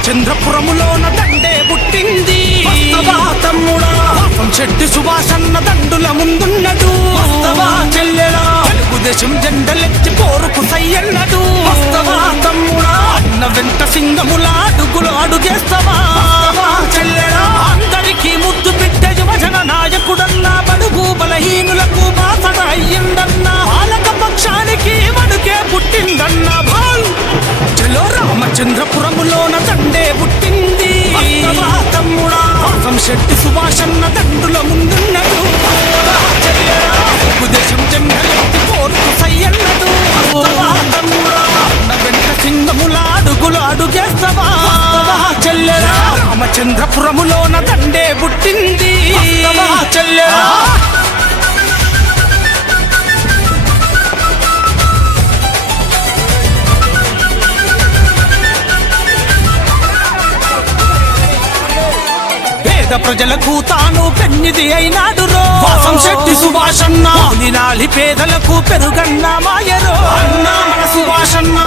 రామచంద్రపురములోన దండే పుట్టింది. తమ్ముడా శెట్టి సుభాషన్న దండుల ముందున్నడు. చెల్లెలా తెలుగుదేశం జెండలెత్తి పోరుకు సయ్యన్నడు. తమ్ముడా అన్న వెంట సింగములా అడుగులు అడుగేస్తావా చెల్లెలా? అందరికీ ముద్దు బిడ్డ యువజన నాయకుడన్నా బడుగు బలహీనులకు బాసట అయ్యిందన్నా. పాలక పక్షానికి వణుకే పుట్టిందన్నా. చలో రామచంద్రపురములోన దండే పుట్టింది. తమ్ముడా శెట్టి సుభాషన్న దండుల ముందున్నడు. తెలుగుదేశం జెండలెత్తి పోరుకు సయ్యన్నడు. తమ్ముడా అన్న వెంట సింగములా అడుగులు అడుగేస్తావా చెల్లెలా? రామచంద్రపురములోన దండే పుట్టింది. చెల్లెలా ప్రజలకు తాను పెన్నిది అయినాడు రో. శెట్టి సుభాషన్న నినాలి పేదలకు పెరుగన్న మాయరో. అన్నా మన సుభాషన్న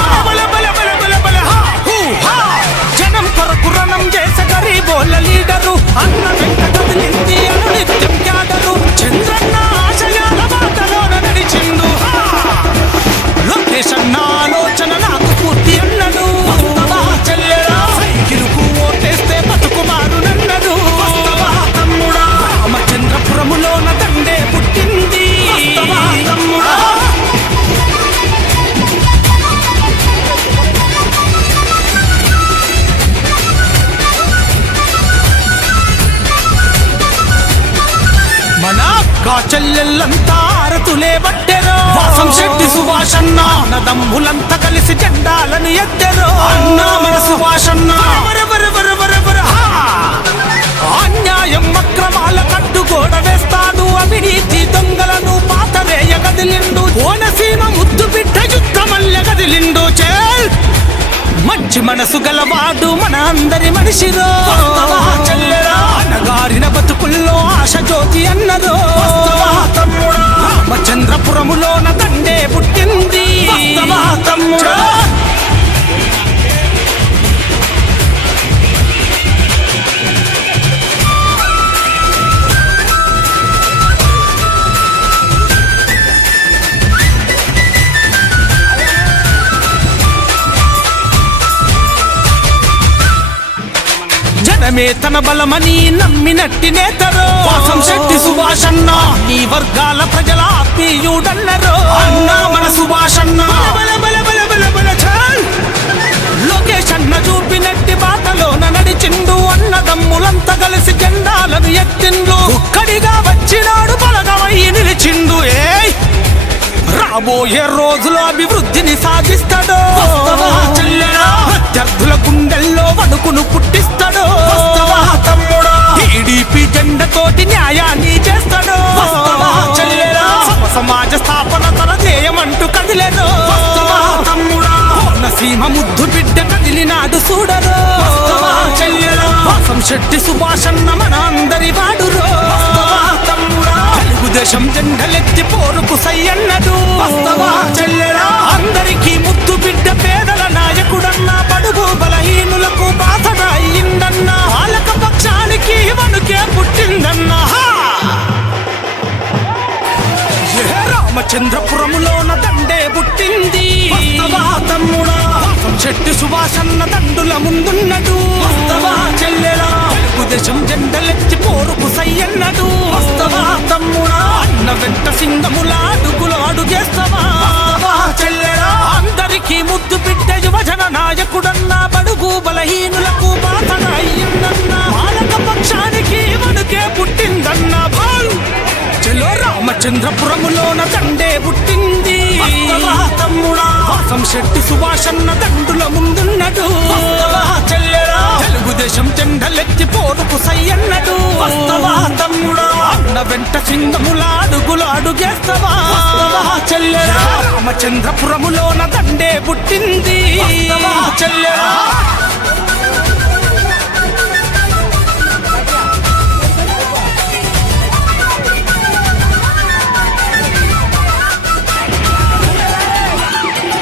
జనం కొరకు రణం చేసే గరీబోళ్ళ లీడరు. అన్న వెంట కదిలింది అనునిత్యం క్యాడరు. చంద్రన్న ఆశయాల బాటలోన నడిచిండు. లోకేష్ అన్న ఆలోచన నాకు స్ఫూర్తి అన్నడు. చెల్లెలా సైకిలుకు ఓటేస్తే బతుకుమారు నన్నడు. రామచంద్రపురములోన దండే పుట్టింది. తమ్ముడా మన చెల్లెళ్ళంతా ఆరతులే బట్టెరో. శెట్టి సుభాషన్న నదమ్ములంతా కలిసి జెండాలను ఎత్తెరో. అన్నా మన సుభాషన్న అన్యాయం అక్రమాల కట్టుగోడ వేస్తాడు. అవినీతి దొంగలను పాతరేయ గదిలిండు. కోనసీమ ముద్దు బిడ్డ యుద్ధమల్లె గదిలిండు. మంచి మనసు గలవాడు మన అందరి మనిషిరో. అనగారిన బతుకుల్లో ఆశ జ్యోతి అన్నరో. రామచంద్రపురములోన దండే పుట్టింది. తమ్ముడా జనమే తన బలమని నమ్మినట్టి నేతరో. శెట్టి సుభాషన్న ఈ వర్గాల ప్రజల ఆత్మీయుడన్నరో. అన్నా మన సుభాషన్న లోకేష్ అన్న చూపినట్టి బాటలోన నడిచిండు. అన్నదమ్ములంతా కలిసి జెండాలను ఎత్తిండు. ఒక్కడిగా వచ్చినాడు బలగమై నిలిచిండు. రాబోయే రోజులో అభివృద్ధిని సాధిస్తాడు. ప్రత్యర్థుల గుండెల్లో వణుకును పుట్టిస్తాడు. టీడీపీ జెండతోటి న్యాయాన్ని చేస్తాడు. సమాజ స్థాపన తన ధ్యేయమంటూ కదిలేను. కోనసీమ ముద్దు బిడ్డ కదిలినాడు చూడరు. శెట్టి సుభాషన్న మన అందరి వాడురో. తెలుగుదేశం జెండలెత్తి పోరుకు సయ్యన్నడు. అందరికీ ముద్దు బిడ్డ పేదల నాయకుడన్నా. బడుగు బలహీనులకు బాధ అయ్యిందన్నా. పాలక పక్షానికి వణుకే పుట్టిందన్నా. రామచంద్రపురములోన దండే పుట్టింది. తమ్ముడా శెట్టి సుభాషన్న దండుల ముందున్నడు. చెల్లెలా తెలుగుదేశం జెండలెత్తి పోరుకు సయ్యన్నడు. తమ్ముడా అన్న వెంట సింగములా అడుగులు అడుగేస్తావా చెల్లెలా? అందరికీ ముద్దు బిడ్డ యువజన నాయకుడన్నా. బడుగు బలహీనులకు బాధన అయ్యిందన్నా. పాలక పక్షానికి వణుకే పుట్టిందన్నా. చలో రామచంద్రపురములోన దండే పుట్టింది. తమ్ముడా శెట్టి సుభాషన్న దండుల ముందున్నడు. చెల్లెలా తెలుగుదేశం జెండలెత్తి పోరుకు సయ్యన్నడు. తమ్ముడా అన్న వెంట సింగములా అడుగులు అడుగేస్తావా చెల్లెలా? రామచంద్రపురములోన దండే పుట్టింది. చెల్లెలా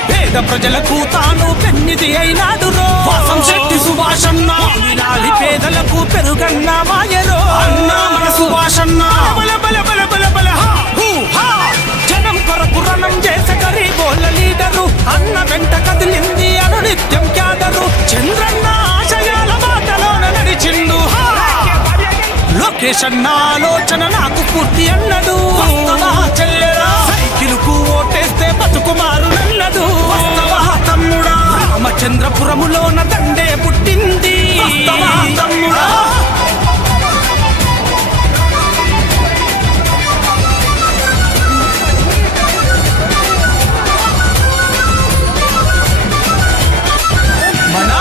పేద ప్రజలకు తాను పెన్నిది అయినాడు రో. శెట్టి సుభాష్ సుభాషన్న వినాలి పేదలకు పెరుగన్న మాయరో అన్నా మన సుభాషన్న బల బల బల బల బల హా హూ హా జనం కొరకు రణం చేసే గరీబోళ్ళ లీడరు అన్న వెంట కదిలింది అనునిత్యం క్యాడరు చంద్రన్న ఆశయాల బాటలోన నడిచిండు లోకేష్ అన్న ఆలోచన నాకు పూర్తి అన్నడు సైకిల్ కు ఓటేస్తే బతుకు మారునన్నడు తమ్ముడా రామచంద్రపురములోన దండే పుట్టింది తమ్ముడా మన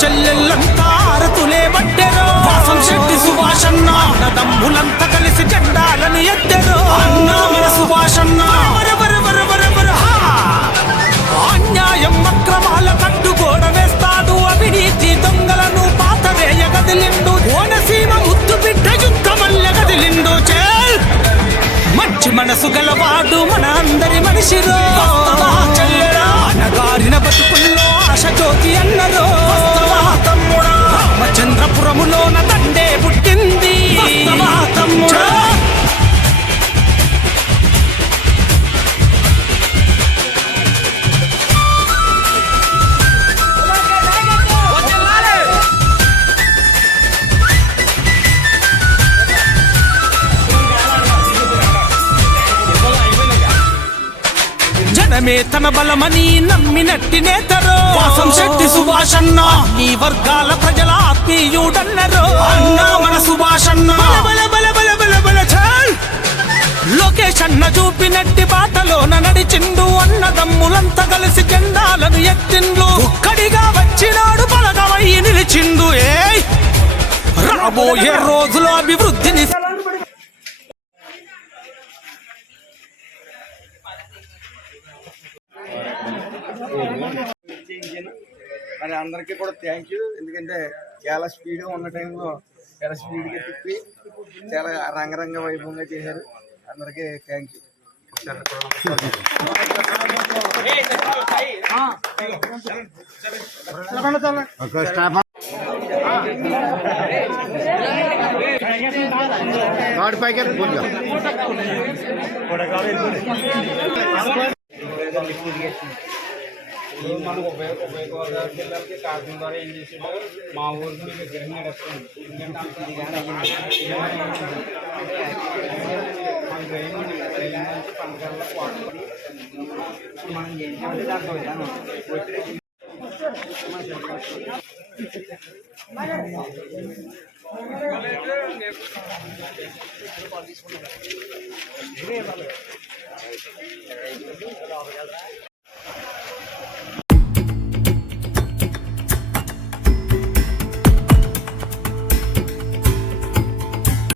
చెల్లెళ్ళంతా ఆరతులే పట్టెరో వాసం శెట్టి సుభాషన్న అన్నదమ్ములంతా కలిసి జెండాలను ఎత్తెరో అన్నా మన సుభాషన్న అన్యాయం అక్రమాల కట్టుగోడ వేస్తాడు అవినీతి దొంగలను పాతరేయ గదిలిండు కోనసీమ ముద్దు బిడ్డ యుద్ధమల్ల గదిలిండు చేల్ మంచి మనసు గలవాడు మన అందరి మనిషిరో అనగారిన బతుకుల్లో ఆశ జ్యోతి అన్నరో తమ్ముడా రామచంద్రపురములోన దండే పుట్టింది తమ్ముడా జనమే తన బలమని నమ్మినట్టి నేతరో వాసం శెట్టి సుభాషన్న ఈ వర్గాల ప్రజల ఆత్మీయుడన్నరో అన్నా మన సుభాషన్న బల బల బల బల బల చాల్ లోకేష్ అన్న చూపినట్టి బాటలోన నడిచిండు అన్నదమ్ములంతా కలిసి జెండాలను ఎత్తిండు ఒక్కడిగా వచ్చినాడు బలగమయ్యి నిలిచిండు ఏయ్ రాబోయే రోజులో అభివృద్ధిని మరి అందరికీ కూడా థ్యాంక్ యూ. ఎందుకంటే చాలా స్పీడ్గా ఉన్న టైంలో చాలా స్పీడ్గా తిప్పి చాలా రంగరంగ వైభవంగా చేశారు. అందరికీ థ్యాంక్ యూ. మనకు ఉభయ గోదావరి జిల్లాకి కాకినాడ ద్వారా ఏం చేసాడు మా ఊరికి మీకు విగ్రహం నడుస్తుంది. ఎందుకంటే అంత మన ట్రైన్ నుంచి పంటగల్లో పోటీ మనం ఏంటంటే దాంట్లో విధానం